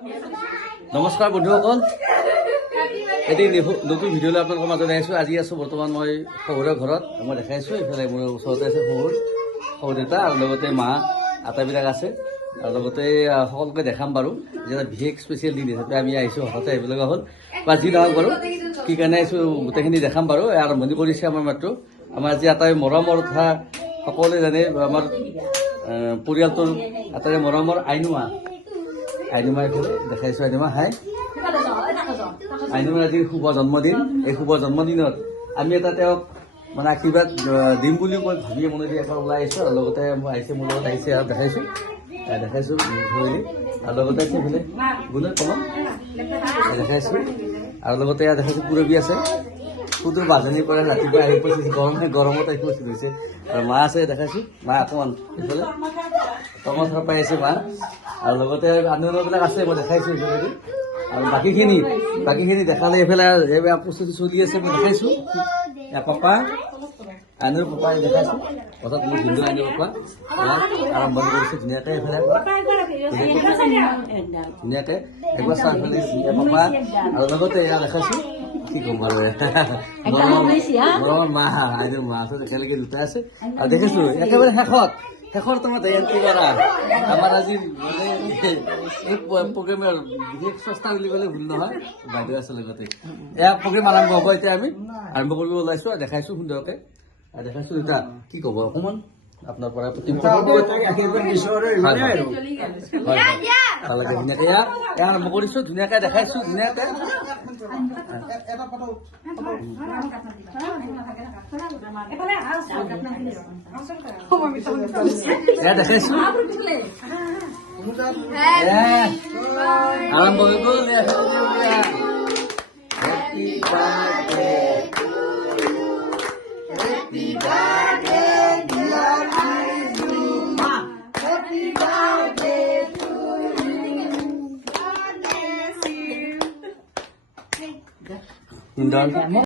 নমস্কাৰ বন্ধুসকল, এটি নতুন ভিডিঅ'লৈ আপোনালোকৰ মাজত আহিছোঁ। আজি আছোঁ বৰ্তমান মই শহুৰৰ ঘৰত। মই দেখাইছোঁ এইফালে মোৰ ওচৰতে আছে শহুৰ দেউতা আৰু লগতে মা আটাইবিলাক আছে আৰু লগতে সকলোকে দেখাম বাৰু। যে এটা বিশেষ স্পেচিয়েল দিন হিচাপে আমি আহিছোঁ, হঠাতে আহিব লগা হ'ল বা যি নহওক বাৰু। কি কাৰণে আহিছোঁ গোটেইখিনি দেখাম বাৰু। আৰম্ভণি কৰিছে আমাৰ মাত্ৰ। আমাৰ আজি আটাই মৰমৰ কথা সকলোৱে জানে, আমাৰ পৰিয়ালটোৰ আটাইৰে মৰমৰ আইনুমা এইফালে দেখাইছোঁ। আইনুমা হাই। আইনুমাৰ আজি শুভ জন্মদিন। এই শুভ জন্মদিনত আমি এটা তেওঁক মানে আশীৰ্বাদ দিম বুলি মই ভাবিয়ে মনে দি এবাৰ ওলাই আহিছোঁ আৰু লগতে আহিছে মোৰ লগত আহিছে আৰু দেখাইছোঁ ধৰিলি আৰু লগতে আছে এইফালে গুণে কমন দেখাইছোঁ আৰু লগতে দেখাইছোঁ পুৰবী আছে। পুতুৰ বাজনীৰ পৰা ৰাতিপুৱা আহি পৰিছে, গৰমত আহি উপস্থিত হৈছে আৰু মা আছে দেখাইছোঁ। মা অকণমান এইফালে টমটৰ পাই আছে মা আৰু লগতে আনবিলাক আছে মই দেখাইছোঁ এইফালে। আৰু বাকীখিনি দেখালে এইফালে এইবিলাক প্ৰস্তুতি চলি আছে মই দেখাইছোঁ। পাপা আনুৰ পাপাই দেখাইছোঁ অৰ্থাৎ মোৰ হিন্দু আইনুৰ পাপা আৰম্ভণি কৰিছে ধুনীয়াকৈ। এইফালে ধুনীয়াকৈ একবাৰ চাহ ফালে পাপা আৰু লগতে এয়া দেখাইছোঁ। কি ক'ম আৰু মৰমৰ মা আইনুৰ মা একেলগে দুটা আছে আৰু দেখিছোঁ একেবাৰে শেষৰ তোমাৰ এণ্ট্ৰি কৰা আমাৰ আজি মানে এই প্ৰগ্ৰেমৰ বিশেষ চেষ্টা বুলি ক'লে ভুল নহয়। বাইদেউ আছে লগতে এয়া প্ৰগ্ৰেম আৰম্ভ হ'ব। এতিয়া আমি আৰম্ভ কৰিব ওলাইছোঁ আৰু দেখাইছোঁ সুন্দৰকৈ দেখাইছোঁ। দুটা কি ক'ব অকণমান আপোনাৰ পৰা ধুনীয়াকৈ এয়া আৰম্ভ কৰিছোঁ, ধুনীয়াকৈ দেখাইছোঁ। ধুনীয়াকৈ এয়া দেখাইছোঁ। আৰম্ভ হৈ গ'ল।